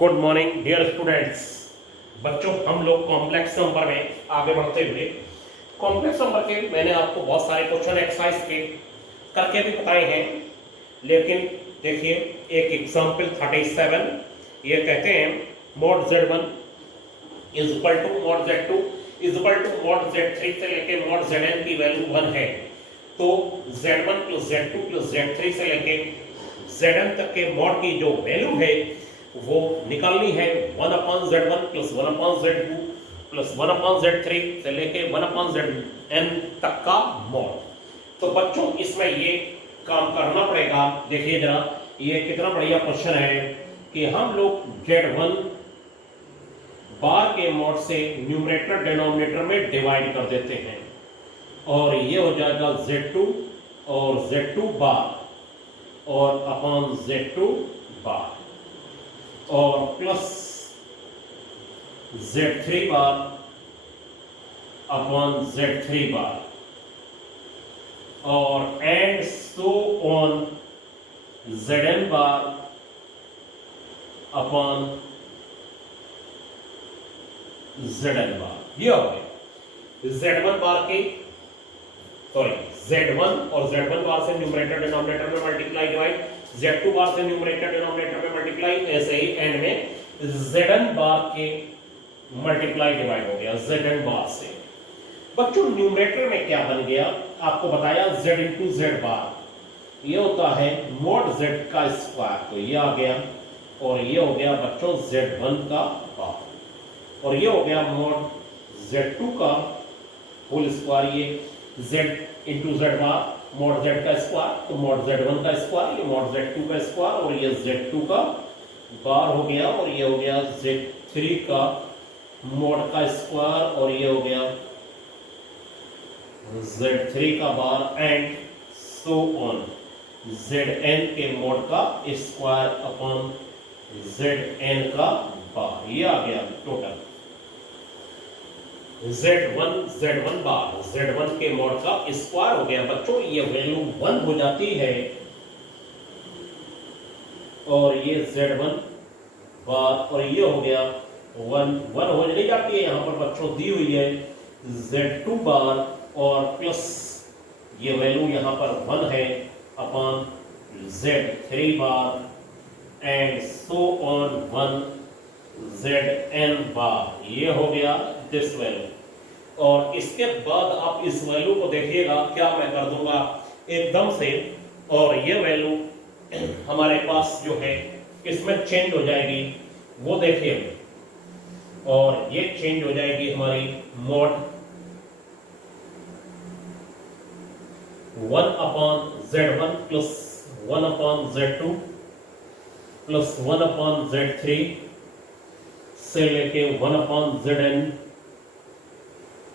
Good morning dear students. बच्चों, हम लोग कॉम्प्लेक्स नंबर में आगे बढ़ते हुए कॉम्प्लेक्स नंबर के मैंने आपको बहुत सारे क्वेश्चन एक्सरसाइज के करके भी बताए हैं, लेकिन देखिए एक एग्जाम्पल 37 ये कहते हैं mod Z1 is equal to mod Z2 is equal to mod Z3 से लेके मॉड Zn की वैल्यू 1 है, तो Z1 plus Z2 plus Z3 से लेके Zn तक के मॉड की जो वैल्यू है वो निकालनी है 1/Z1 plus 1/Z2 plus 1/Z3 से लेके 1/Zn तक का मॉड। तो बच्चों इसमें ये काम करना पड़ेगा। देखिए जरा ये कितना बढ़िया क्वेश्चन है कि हम लोग Z1 बार के मॉड से न्यूमरेटर डिनोमिनेटर में डिवाइड कर देते हैं और ये हो जाएगा Z2 और Z2 बार और अपॉन Z2 बार और plus Z3 bar upon Z3 बार और and so on Zn bar upon Zn बार। ये हो गया Z1 बार के Z1 और Z1 बार से न्यूमरेटर डिनोमिनेटर में मल्टीप्लाई डिवाइड, Z2 बार से न्यूमरेटर डिनोमिनेटर में मल्टीप्लाई, ऐसे ही एंड में Zn बार के मल्टीप्लाई डिवाइड हो गया Zn बार से। बच्चों न्यूमरेटर में क्या बन गया आपको बताया Z इंटू Z बार, ये होता है मॉड Z का स्क्वायर, तो ये आ गया और ये हो गया बच्चों Z1 का बार और ये हो गया मॉड Z2 का होल स्क्वायर, ये Z इंटू Z बार मॉड Z का स्क्वायर, तो मॉड Z1 का स्क्वायर, ये मॉड Z2 का स्क्वायर और ये Z2 का बार हो गया और ये हो गया Z3 का मॉड का स्क्वायर और ये हो गया Z3 का बार एंड सो ऑन Zn के मॉड का स्क्वायर अपॉन Zn का बार। ये आ गया टोटल Z1 बार Z1 के मॉड का स्क्वायर हो गया। बच्चों ये वैल्यू 1 हो जाती है और ये Z1 बार और ये हो गया 1 हो नहीं जाती है, यहां पर बच्चों दी हुई है Z2 बार और प्लस ये वैल्यू यहां पर 1 है upon Z3 bar and so on 1 Zn बार। ये हो गया दिस वैल्यू और इसके बाद आप इस वैल्यू को देखिएगा क्या मैं कर दूंगा एकदम से और ये वैल्यू हमारे पास जो है इसमें चेंज हो जाएगी, वो देखिए और ये चेंज हो जाएगी हमारी mod 1/Z1 plus 1/Z2 plus 1/Z3 से लेके 1/Zn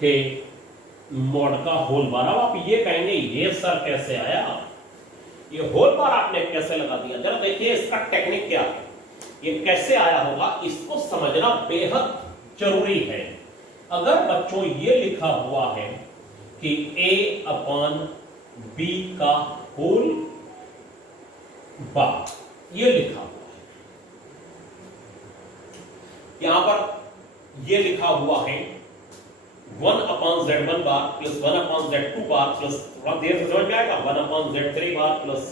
के मॉड का होल बार। अब आप ये कहेंगे ये सर कैसे आया, ये होल बार आपने कैसे लगा दिया? जरा देखिए इसका टेक्निक क्या है, ये कैसे आया होगा इसको समझना बेहद जरूरी है। अगर बच्चों ये लिखा हुआ है कि A/B का होल बार, ये लिखा हुआ है, यहां पर ये लिखा हुआ है 1/Z1 bar plus 1/Z2 bar plus there से समझ में आएगा 1/Z3 बार प्लस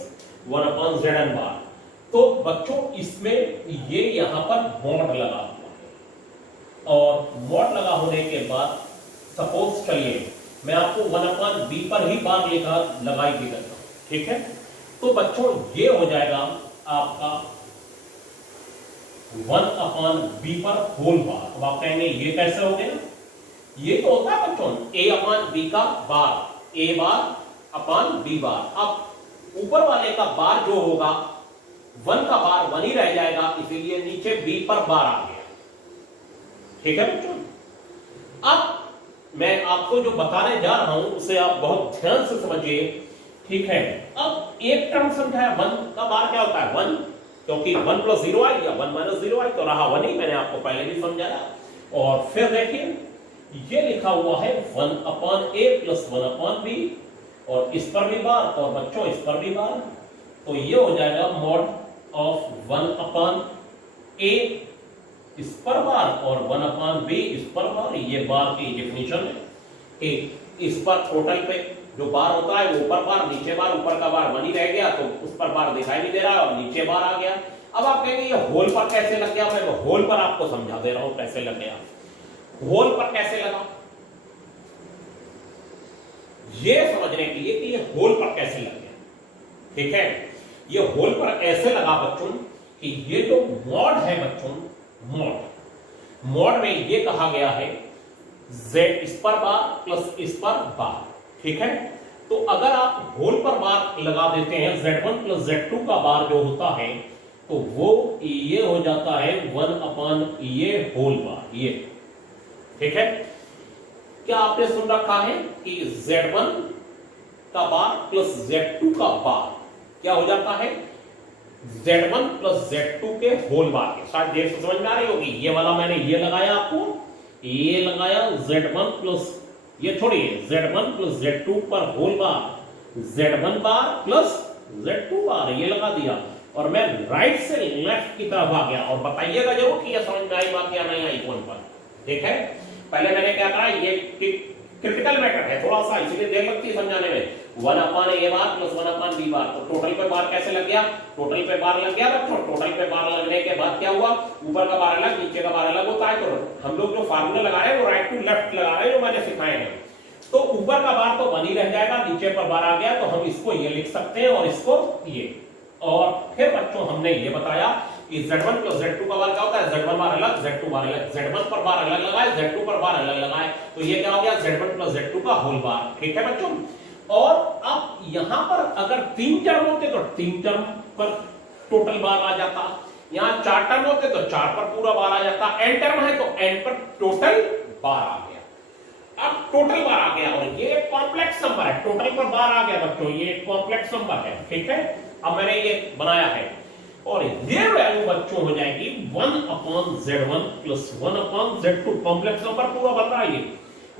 1/Zn बार। तो बच्चों इसमें ये यहां पर मॉड लगा हुआ है और मॉड लगा होने के बाद सपोज चलिए मैं आपको 1/B पर ही बार लगाई भी करता हूं, ठीक है? तो बच्चों ये हो जाएगा आपका 1/B पर होल बार। अब आप कहेंगे ये कैसे हो गया? ये तो होता है बच्चों A/B का बार, A बार B बार। अब ऊपर वाले का बार जो होगा 1 का बार 1 ही रह जाएगा, इसीलिए नीचे B पर बार आ गया, ठीक है बच्चों? अब मैं आपको जो बताने जा रहा हूं उसे आप बहुत ध्यान से समझिए, ठीक है? अब एक टर्म समझाया 1 का बार क्या होता है 1, क्योंकि 1 + 0 आई या 1 - 0 आई तो रहा 1 ही, मैंने आपको पहले भी समझाया। और फिर देखिए ये लिखा हुआ है 1/A प्लस 1/B और इस पर भी बार और बच्चों इस पर भी बार, तो ये हो जाएगा मॉड ऑफ 1/A स्पर बार और 1 अपॉन बी स्पर बार, ये बार की डेफिनेशन है कि इस पर टोटल पे जो बार होता है वो ऊपर बार नीचे बार, ऊपर का बार बनी रह गया तो उस पर बार दिखाई नहीं दे रहा और नीचे बार आ गया। अब आप कहेंगे ये होल पर कैसे लग गया, मैं होल पर आपको समझा दे रहा हूं कैसे लग गया। होल पर कैसे लगा ये समझने के लिए कि ये होल पर कैसे लग गया, ठीक है। ये होल पर ऐसे लगा बच्चों कि ये जो मॉड है बच्चों, मॉड में ये कहा गया है z इस पर बार प्लस इस पर बार, ठीक है। तो अगर आप होल पर बार लगा देते हैं z1 प्लस z2 का बार जो होता है तो वो ये हो जाता है 1 अपॉन ये होल बार, ये ठीक है। क्या आपने सुन रखा है कि z1 का बार प्लस z2 का बार क्या हो जाता है z1 प्लस z2 के होल बार के। शायद देर से समझ में आ रही होगी। ये वाला मैंने ये लगाया, आपको ये लगाया z1 प्लस, ये छोड़िए z1 प्लस z2 पर होल बार, z1 बार प्लस z2 बार ये लगा दिया और मैं राइट से लेफ्ट की तरफ आ गया। और बताइएगा जरूर कि ये समझ में आई बात या नहीं आई फोन पर, ठीक है। पहले मैंने क्या कहा, ये क्रिटिकल मैटर है थोड़ा सा, इसलिए देर लगती है समझाने में। 1 अपॉन ए बार प्लस 1 अपॉन बी बार, तो टोटल पे बार कैसे लग गया, टोटल पे बार लग गया बच्चों। टोटल पे बार लगने के बाद क्या हुआ, ऊपर का बार अलग नीचे का बार अलग होता है। तो हम लोग जो फार्मूला लगा रहे हैं वो राइट टू लेफ्ट लगा रहे हैं जो मैंने सिखाए हैं। तो ऊपर का बार तो बनी रह जाएगा, नीचे पर बार आ गया तो हम इसको ये लिख सकते हैं और इसको ये। और फिर बच्चों हमने ये बताया कि z1 प्लस z2 का बार क्या होता है, z1 बार अलग z2 बार अलग, z1 पर बार अलग लगाए z2 पर बार अलग लगाए, तो ये क्या हो गया z1 प्लस z2 का होल बार, ठीक है बच्चों। और अब यहां पर अगर 3 टर्म होते तो 3 टर्म पर टोटल बार आ जाता, यहां 4 टर्म होते तो 4 पर पूरा बार आ जाता, n टर्म है तो n पर टोटल बार आ गया। अब टोटल बार आ गया और ये कॉम्प्लेक्स नंबर है, टोटल पर बार आ गया बच्चों, ये कॉम्प्लेक्स नंबर है, ठीक है। अब मैंने ये बनाया है और ये वैल्यू बच्चों हो जाएगी 1 upon z1 plus 1 upon z2, complex number पूरा बन रहा है ये,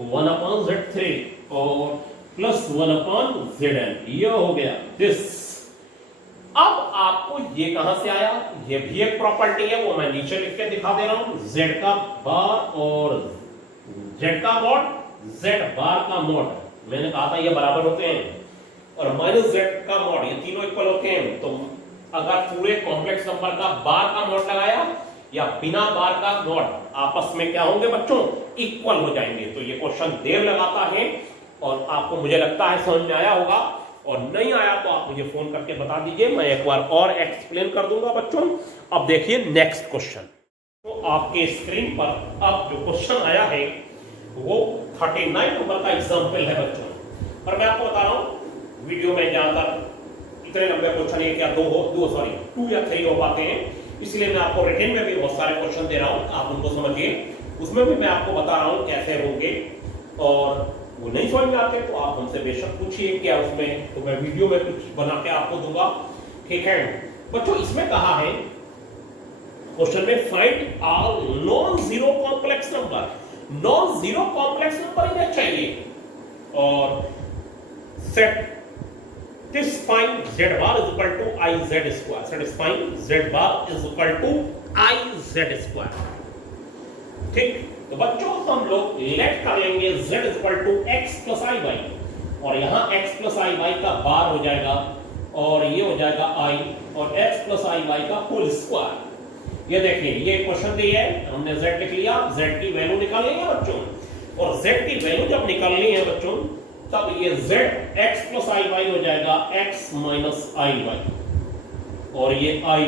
1 अपॉन z3 और प्लस 1 अपॉन zn, ये हो गया दिस। अब आपको ये कहां से आया, ये भी एक प्रॉपर्टी है, वो मैं नीचे लिख के दिखा दे रहा हूं। z का बार और z का मॉड, z बार का मॉड, मैंने कहा था ये बराबर होते हैं, और माइनस z का मॉड, ये तीनों इक्वल होते हैं। तो अगर पूरे कॉम्प्लेक्स नंबर का बार का मॉड लगाया या बिना बार का मॉड, आपस में क्या होंगे बच्चों, इक्वल हो जाएंगे। तो ये क्वेश्चन देर लगाता है और आपको मुझे लगता है समझ में आया होगा, और नहीं आया तो आप मुझे फोन करके बता दीजिए, मैं एक बार और एक्सप्लेन कर दूंगा बच्चों। अब देखिए नेक्स्ट क्वेश्चन, तो आपके स्क्रीन पर अब जो क्वेश्चन आया है वो 39 नंबर का एग्जाम्पल है बच्चों। पर मैं आपको बता रहा हूं वीडियो में ज्यादातर इतने लंबे क्वेश्चन एक या दो 2 या 3 हो पाते हैं, इसलिए मैं आपको रिटन में भी बहुत सारे क्वेश्चन दे रहा हूं, आप उनको समझिए। उसमें भी मैं आपको बता रहा हूं कैसे होंगे, और वो नहीं समझ में आते तो आप हमसे बेशक पूछिए क्या उसमें, तो मैं वीडियो में कुछ बना के आपको दूंगा, ठीक है बच्चों। इसमें कहा है क्वेश्चन में find all non zero complex number, non zero complex number इन्हें चाहिए, और satisfying z bar is equal to I z square, satisfying z bar is equal to I z square, ठीक। तो बच्चों तो हम लोग लेट कर लेंगे z is equal to x plus i y, और यहाँ x plus i y का बार हो जाएगा और ये हो जाएगा i, और x plus i y का होल स्क्वायर। ये देखिए ये क्वेश्चन दिया है, हमने z लिख लिया, z की वैल्यू निकालनी है बच्चों, और z की वैल्यू जब निकालनी है बच्चों तब ये z x plus i y हो जाएगा x minus i y, और ये i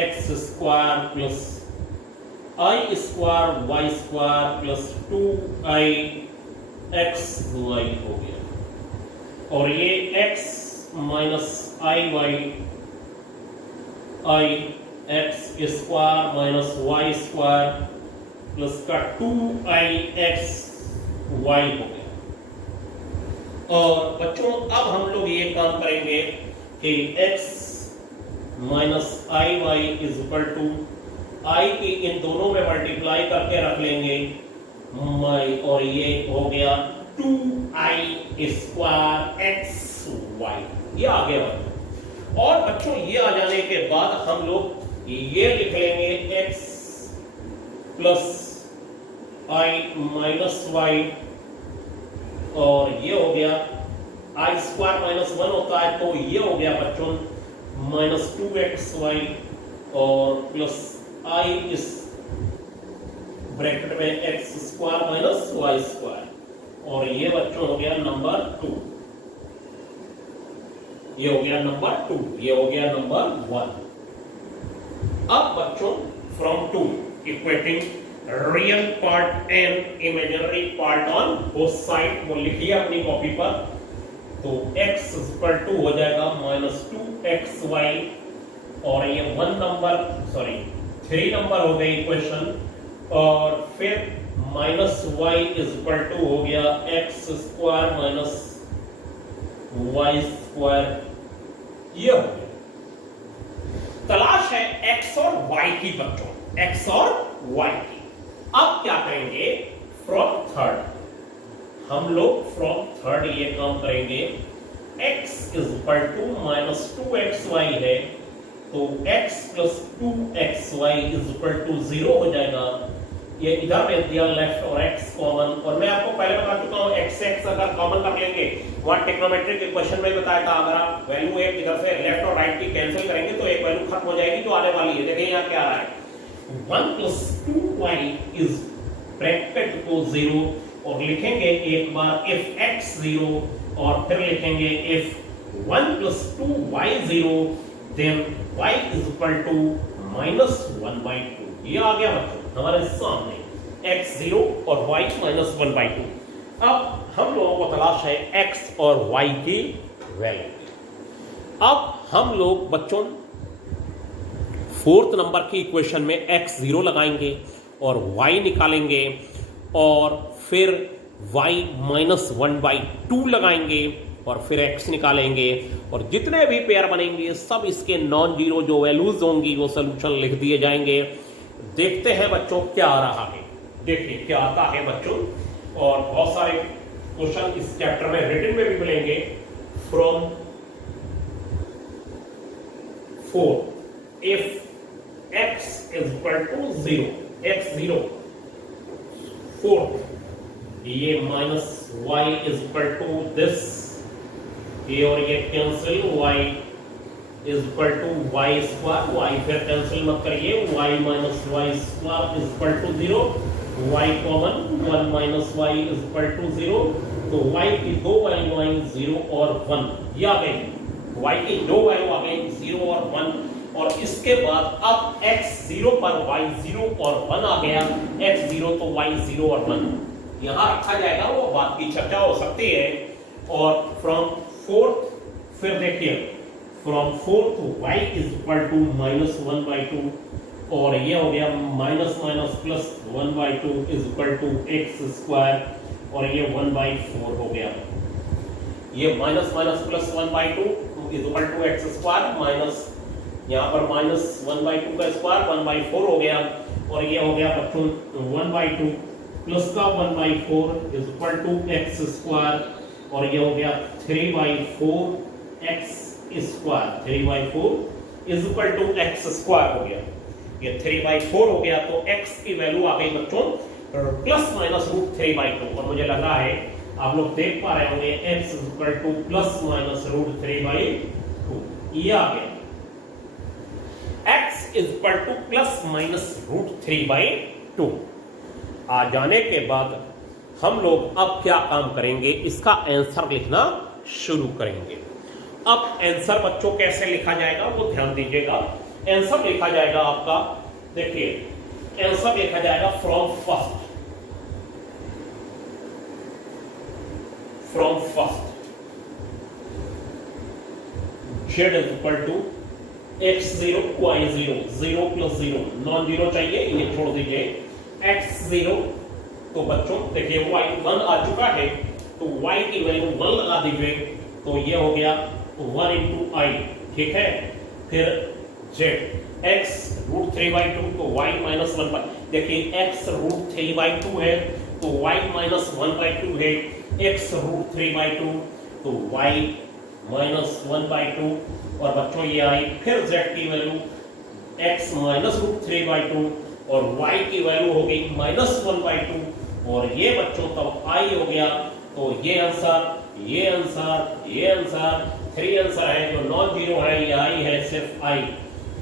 x square plus i square y square plus 2i x y हो गया, और ये x minus i y i x square minus y square plus का 2i x y हो गया। और बच्चों अब हम लोग ये काम करेंगे कि x minus I Y is equal to I की इन दोनों में मल्टीप्लाई करके रख लेंगे, और ये हो गया 2i स्क्वायर एक्स वाई, ये आ गया बच्चों। और बच्चों ये आ जाने के बाद हम लोग ये लिख लेंगे x प्लस आई माइनस वाई, और ये हो गया आई स्क्वायर माइनस 1 होता है, तो ये हो गया बच्चों माइनस 2xy और प्लस आई इस ब्रैकेट में x square minus y square, और ये बच्चों हो गया नंबर 2, ये हो गया नंबर 2, ये हो गया नंबर 1। अब बच्चों from 2 equating real part and imaginary part on both side, वो लिखिए अपनी कॉपी पर। तो x इक्वल टू हो जाएगा माइनस 2xy, और ये 1 नंबर 3 नंबर हो गई इक्वेशन, और फिर minus y is equal to हो गया x square minus y square, ये हो गया। तलाश है x और y की बच्चों, x और y की। अब क्या करेंगे, फ्रॉम थर्ड, हम लोग फ्रॉम थर्ड ये काम करेंगे, x is equal to minus 2xy है, तो x plus 2xy is equal to 0 हो जाएगा। ये इधर में दिया लेफ्ट और x कॉमन, और मैं आपको पहले बता चुका हूं x अगर कॉमन कर लेंगे, वहां ट्रिग्नोमेट्रिक इक्वेशन में बताया था, अगर आप वैल्यू एक इधर से लेफ्ट और राइट की कैंसिल करेंगे तो एक वैल्यू खत्म हो जाएगी जो आने वाली है। देखिए यहाँ क्या आ रहा है, 1 प्लस 2y इज ब्रैकेट को 0, और लिखेंगे एक बार इफ x 0, और फिर लिखेंगे if 1 plus 2y 0 then y is equal to minus 1/2। ये आ गया बच्चों हमारे सामने, x 0 और y माइनस 1/2। अब हम लोगों को तलाश है x और y की वैल्यू। अब हम लोग बच्चों फोर्थ नंबर की इक्वेशन में x 0 लगाएंगे और y निकालेंगे, और फिर y माइनस 1/2 लगाएंगे, और फिर x निकालेंगे, और जितने भी पेयर बनेंगे सब इसके नॉन जीरो जो वैल्यूज होंगी वो सोल्यूशन लिख दिए जाएंगे। देखते हैं बच्चों क्या आ रहा है, देखिए क्या आता है बच्चों, और बहुत सारे क्वेश्चन इस चैप्टर में रिटन में भी मिलेंगे। From 4 if x is equal to 0, x 0 4, ये minus y is equal to this, ये और ये cancel, y is equal to y square, y फिर कैंसिल मत करिए, y minus y square is equal to 0, y common 1 minus y is equal to 0, तो y की दो वैल्यू आई 0 और 1, ये आ गई y की दो वैल्यू आ गई 0 और 1, और इसके बाद अब x 0 पर y 0 और 1 आ गया, x 0 तो y 0 और 1 यहां रखा जाएगा, वो बात की चर्चा हो सकती है। और फ्रॉम 4 फिर देखिए from 4 to y is equal to minus 1/2, और ये हो गया minus minus plus 1/2 is equal to x square, और ये 1/4 हो गया, ये minus minus plus 1/2 is equal to x square, minus यहाँ पर माइनस 1/2 का स्क्वायर 1/4 हो गया, और ये हो गया बच्चों 1/2 प्लस का 1/4 is equal to x square, और ये हो गया 3/4 x square, 3/4 is equal to x square हो गया, ये 3/4 हो गया, तो x की वैल्यू आ गई बच्चों प्लस माइनस रूट 3/2, और मुझे लगा है आप लोग देख पा रहे होंगे x is equal to plus minus root 3/2, ये आ गया x is equal to plus minus root 3/2। आ जाने के बाद हम लोग अब क्या काम करेंगे, इसका आंसर लिखना शुरू करेंगे। अब आंसर बच्चों कैसे लिखा जाएगा वो ध्यान दीजिएगा। आंसर लिखा जाएगा आपका, देखिए आंसर लिखा जाएगा from first z is equal to x0 y0, 0 plus 0 non zero चाहिए, ये छोड़ दीजिए, x0, तो बच्चों देखिए y 1 आ चुका है, तो y की वैल्यू 1 लगा दीजिए, तो ये हो गया 1 into i, ठीक है। फिर z x रूट 3/2, तो y माइनस 1, देखिए x रूट 3/2 है तो y माइनस 1/2 है, x रूट 3/2 तो y माइनस 1/2, और बच्चों ये आई, फिर z की वैल्यू x माइनस रूट 3/2, और y की वैल्यू हो गई -1/2, और ये बच्चों तब i हो गया। तो ये आंसर, ये आंसर, ये आंसर, 3 आंसर है जो नॉन जीरो है, ये i है, सिर्फ i।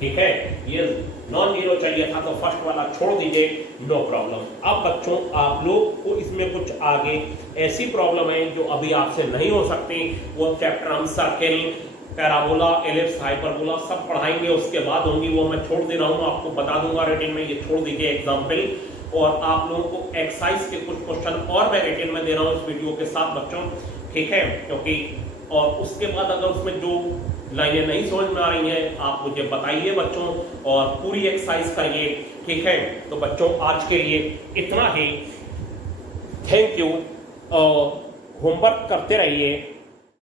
ठीक है, ये नॉन जीरो चाहिए था तो फर्स्ट वाला छोड़ दीजिए, नो प्रॉब्लम। अब बच्चों आप लोग को इसमें कुछ आगे ऐसी प्रॉब्लम है जो अभी आपसे नहीं हो सकती, वो चैप्टर हम सर्किल, पैराबोला, एलिप्स, हाइपरबोला सब पढ़ाएंगे, उसके बाद होंगी, वो मैं छोड़ दे रहा हूँ, आपको बता दूंगा रिटन में, ये छोड़ दीजिए एग्जाम्पल। और आप लोगों को एक्सरसाइज के कुछ क्वेश्चन और मैं रिटन में दे रहा हूँ इस वीडियो के साथ बच्चों, ठीक है, क्योंकि और उसके बाद अगर उसमें जो लाइनें नहीं समझ में आ रही हैं आप मुझे बताइए बच्चों, और पूरी एक्सरसाइज करिए, ठीक है। तो बच्चों आज के लिए इतना ही, थैंक यू, और होमवर्क करते रहिए।